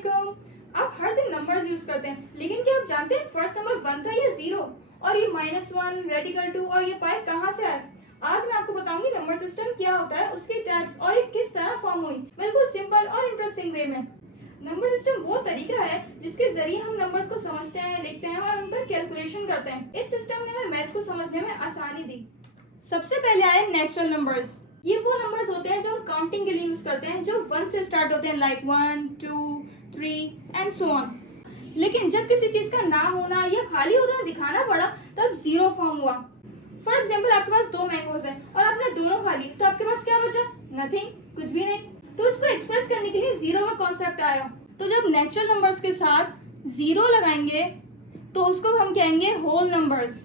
वालेकुम। आप हर दिन नंबर्स यूज करते हैं, लेकिन क्या आप जानते हैं फर्स्ट नंबर 1 था या 0? और ये -1, रेडिकल 2 और ये पाई कहाँ से आए? आज मैं आपको बताऊंगी नंबर सिस्टम क्या होता है, उसके टाइप्स और ये किस तरह फॉर्म हुई, बिल्कुल सिंपल और इंटरेस्टिंग वे में। नंबर सिस्टम वो तरीका है जिसके जरिए हम नंबर्स को समझते हैं, लिखते हैं और उन पर कैलकुलेशन करते हैं। इस सिस्टम ने हमें मैथ्स को समझने में आसानी दी। सबसे पहले आए नेचुरल नंबर्स। ये वो नंबर्स होते हैं जो हम काउंटिंग के लिए यूज करते हैं, जो 1 से स्टार्ट होते हैं, लाइक 1, 2, 3 एंड सो ऑन। लेकिन जब किसी चीज का ना होना या खाली होना दिखाना पड़ा, तब 0 फॉर्म हुआ। फॉर एग्जाम्पल, आपके पास 2 मैंगोज हैं और आपने दोनों खा ली, तो आपके पास क्या बचा? नथिंग, कुछ भी नहीं। तो इसको एक्सप्रेस करने के लिए 0 का कॉन्सेप्ट आया। तो जब नेचुरल नंबर्स के साथ 0 लगाएंगे तो उसको हम कहेंगे होल नंबर्स।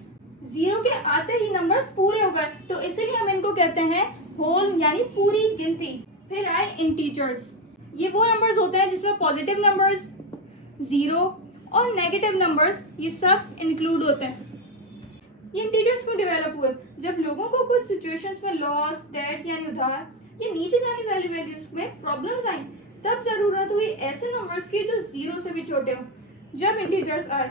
0 के आते ही नंबर्स पूरे हो गए, तो इसीलिए हम इनको कहते हैं होल यानी पूरी गिनती। फिर आए इंटीजर्स। ये वो नंबर्स होते हैं जिसमें पॉजिटिव नंबर्स, 0 और नेगेटिव नंबर्स ये सब इंक्लूड होते हैं। ये इंटीजर्स क्यों डेवलप हुए? जब लोगों को कुछ सिचुएशंस में लॉस, डेट यानी उधार या नीचे जाने वाली वैल्यूज में प्रॉब्लम्स आई, तब जरूरत हुई ऐसे नंबर्स की जो 0 से भी छोटे हो। जब इंटीजर्स आए,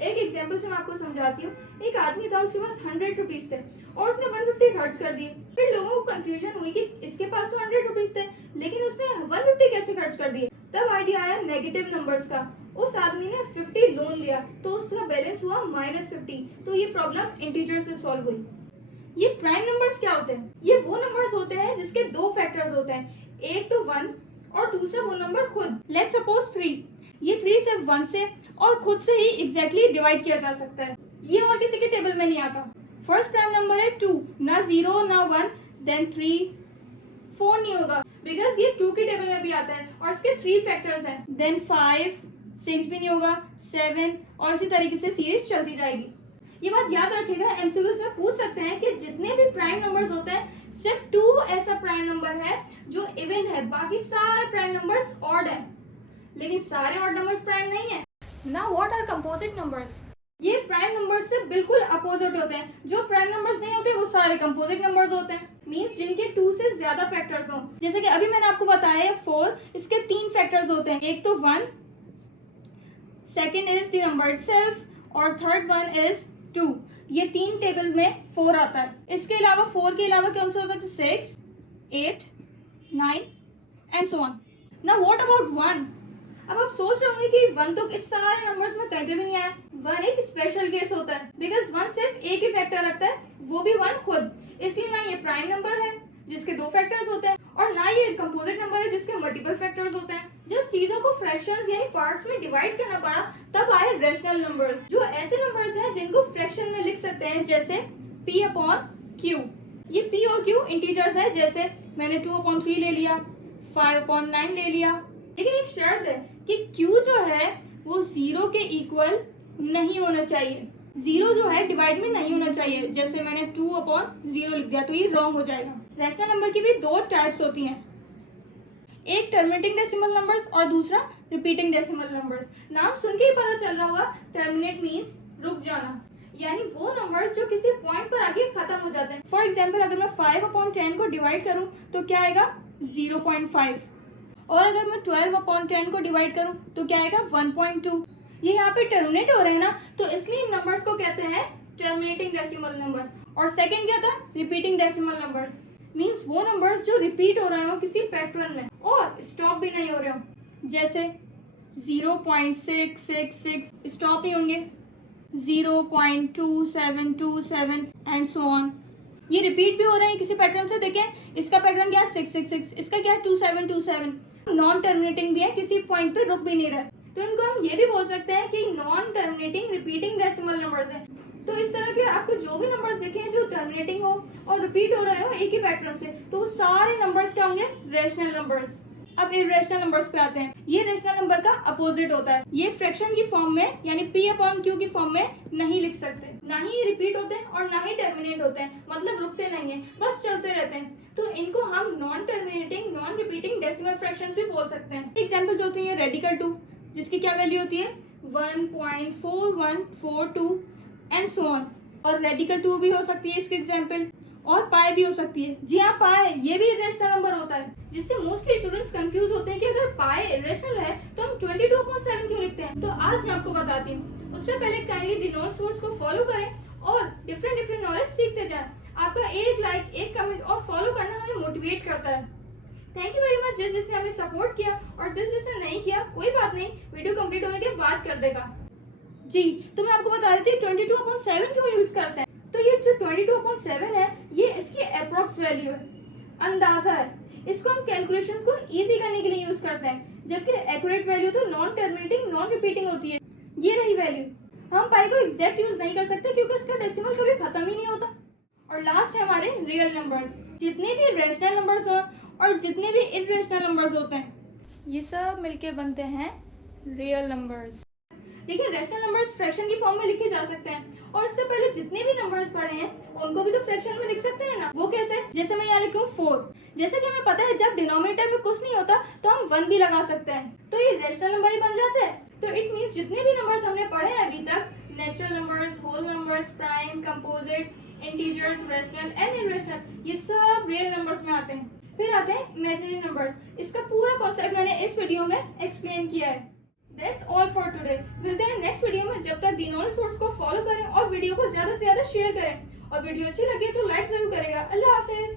एक एग्जाम्पल से मैं आपको समझाती हूँ। एक आदमी था, उसके पास 100 रुपीज थे और उसने 150 खर्च कर दिए। फिर लोगों को कंफ्यूजन हुई कि इसके पास तो 100 रुपीज थे, लेकिन उसने 150 कैसे खर्च कर दिए। तब आइडिया आया नेगेटिव नंबर्स का। उस आदमी ने 50 लोन लिया, तो उसका बैलेंस हुआ -50। तो ये प्रॉब्लम इंटीजर से सॉल्व हुई। ये प्राइम नंबर्स क्या होते हैं? ये वो नंबर्स होते हैं जिसके 2 फैक्टर्स होते हैं, एक तो 1 और दूसरा वो नंबर खुद। Let's suppose 3। ये 3 सिर्फ 1 से और खुद से ही एग्जैक्टली डिवाइड किया जा सकता है। ये और किसी के टेबल में नहीं आता। फर्स्ट प्राइम नंबर है 2, ना 0 ना 1, देन 3, 4 नहीं होगा बिकॉज ये 2 के टेबल में भी आता है और इसके 3 फैक्टर्स हैं। देन 5, 6 भी नहीं होगा, 7 और इसी तरीके से सीरीज चलती जाएगी। ये बात याद रखिएगा, एमसीक्यूज में पूछ सकते हैं कि जितने भी प्राइम नंबर्स होते हैं, सिर्फ 2 ऐसा प्राइम नंबर है जो इवन है, बाकी सारे प्राइम नंबर्स ऑड है। लेकिन सारे ऑड नंबर्स प्राइम नहीं है। Now what are composite numbers? ये प्राइम नंबर्स से बिल्कुल अपोजिट होते हैं। जो प्राइम नंबर्स नहीं होते वो सारे कंपोजिट नंबर्स होते हैं, मींस जिनके 2 से ज्यादा फैक्टर्स हो। जैसे कि अभी मैंने आपको बताया 4, इसके 3 फैक्टर्स होते हैं, एक तो 1, second is the number itself और थर्ड वन इज 2। ये 3 टेबल में 4 आता है। इसके अलावा 4 के अलावा कौन सा होता है? 6, 8, 9 and so on. Now what about 1? अब आप सोच रहे होंगे कि 1 तो इस सारे नंबर्स में कहीं पे भी नहीं आया। 1 एक स्पेशल केस होता है बिकॉज 1 सिर्फ एक ही फैक्टर रखता है, वो भी 1 खुद। इसलिए ना ये प्राइम नंबर है जिसके 2 फैक्टर्स होते हैं, और ना ये कंपोजिट नंबर है जिसके मल्टीपल फैक्टर्स होते हैं। जब चीजों को फ्रैक्शंस यानी पार्ट्स में डिवाइड करना पड़ा, तब आए रैशनल नंबर्स, जो ऐसे नंबर्स हैं जिनको फ्रैक्शन में लिख सकते हैं, जैसे p/q। ये p और q इंटीजर्स है, जैसे मैंने 2/3 ले लिया, 5/9 ले लिया। लेकिन एक शर्त है कि q जो है वो 0 के इक्वल नहीं होना चाहिए। 0 जो है डिवाइड में नहीं होना चाहिए। जैसे मैंने 2/0 लिख दिया तो ये रॉन्ग हो जाएगा। रैशनल नंबर की भी 2 टाइप्स होती हैं, एक टर्मिनेटिंग डेसिमल नंबर्स और दूसरा रिपीटिंग डेसिमल नंबर्स। नाम सुन के ही पता चल रहा होगा, टर्मिनेट मीन्स रुक जाना, यानी वो नंबर्स जो किसी पॉइंट पर आके खत्म हो जाते हैं। फॉर एग्जाम्पल, अगर मैं 5/10 को डिवाइड करूं तो क्या आएगा? 0.5। और अगर मैं 12/10 को डिवाइड करूं तो क्या आएगा? 1.2। ये यहाँ पे टर्मिनेट हो रहे हैं ना, तो इसलिए इन नंबर्स को कहते हैं टर्मिनेटिंग डेसिमल नंबर। और सेकंड क्या था? रिपीटिंग डेसिमल नंबर्स, मींस वो नंबर्स जो रिपीट हो रहे हो किसी पैटर्न में और स्टॉप भी नहीं हो रहे हो। जैसे 0.666 स्टॉप नहीं होंगे, 0.2727 एंड सो ऑन। ये रिपीट भी हो रहे हैं किसी पैटर्न से। देखें, इसका पैटर्न क्या है? 666, इसका क्या है? 2727। नॉन टर्मिनेटिंग भी है, किसी पॉइंट पे रुक भी नहीं रहा है, तो इनको हम ये भी बोल सकते हैं कि non terminating repeating decimal numbers हैं। तो इस तरह के आपको जो भी नंबर्स दिखे हैं जो टर्मिनेटिंग हो और रिपीट हो रहे हो एक ही पैटर्न से, तो वो सारे नंबर्स क्या होंगे? Rational numbers. अब इरेशनल नंबर्स पे आते हैं। ये रैशनल नंबर का अपोजिट होता है। ये फ्रैक्शन की फॉर्म में यानी p/q की फॉर्म में नहीं लिख सकते, ना ही रिपीट होते हैं और ना ही टर्मिनेट होते हैं, मतलब रुकते नहीं है, बस चलते रहते हैं। तो इनको हम non terminating non repeating decimal fractions भी बोल सकते हैं। एग्जांपल्स होते हैं रेडिकल 2, जिसकी क्या वैल्यू होती है? 1.4142 एंड सो ऑन। और रेडिकल 2 भी हो सकती है इसकी एग्जांपल। और पाई भी हो सकती है। जी हाँ, पाई ये भी इरेशनल नंबर होता है, जिससे मोस्टली स्टूडेंट्स कंफ्यूज होते हैं कि अगर पाई इरेशनल है तो हम 22/7 क्यों लिखते हैं। तो आज मैं आपको बताती हूँ। उससे पहले काइंडली द नोन सोर्स को फॉलो करें और डिफरेंट नॉलेज सीखते जाएं। आपका एक लाइक, एक कमेंट और फॉलो करना हमें मोटिवेट करता है। थैंक यू वेरी मच जिसने हमें सपोर्ट किया, और जिसने नहीं किया कोई बात नहीं, वीडियो कंप्लीट होने के बाद कर देगा। जी, तो मैं आपको बता रही थी 22/7 क्यों यूज करते हैं। तो ये जो 22/7 है, ये इसकी अप्रॉक्स वैल्यू है, अंदाजा है। इसको हम कैलकुलेशंस को इजी करने के लिए यूज करते हैं, जबकि एक्यूरेट वैल्यू तो नॉन टर्मिनेटिंग, नॉन रिपीटिंग होती है। ये रही वैल्यू। हम पाई को एग्जैक्ट यूज नहीं कर सकते क्योंकि इसका डेसिमल कभी खत्म ही नहीं होता। और लास्ट है हमारे रियल नंबर्स। जितने भी रैशनल नंबर्स हो और जितने भी इररेशनल नंबर्स होते हैं, ये सब मिलके बनते हैं रियल नंबर्स। देखिए, रैशनल नंबर्स फ्रैक्शन की फॉर्म में लिखे जा सकते हैं, और इससे पहले जितने भी नंबर्स पढ़े हैं उनको भी तो फ्रैक्शन में लिख सकते हैं ना। वो कैसे? जैसे मैं यहाँ लिखूँ 4। जैसे कि हमें पता है जब डिनोमिनेटर में कुछ नहीं होता तो हम 1 भी लगा सकते हैं, तो ये रैशनल नंबर ही बन जाते हैं। तो इट मीन्स जितने भी नंबर्स हमने पढ़े हैं अभी तक, natural numbers, whole numbers, prime, composite, integers, rational and irrational, ये सब रियल नंबर्स में आते हैं। फिर आते हैं इमेजिनरी नंबर्स। इसका पूरा कॉन्सेप्ट मैंने इस वीडियो में एक्सप्लेन किया है। That's all for today. मिलते हैं नेक्स्ट वीडियो में। जब तक दी नॉन सोर्स को फॉलो करें और वीडियो को ज्यादा से ज्यादा शेयर करें, और वीडियो अच्छी लगे तो लाइक जरूर करेगा। अल्लाह हाफिज।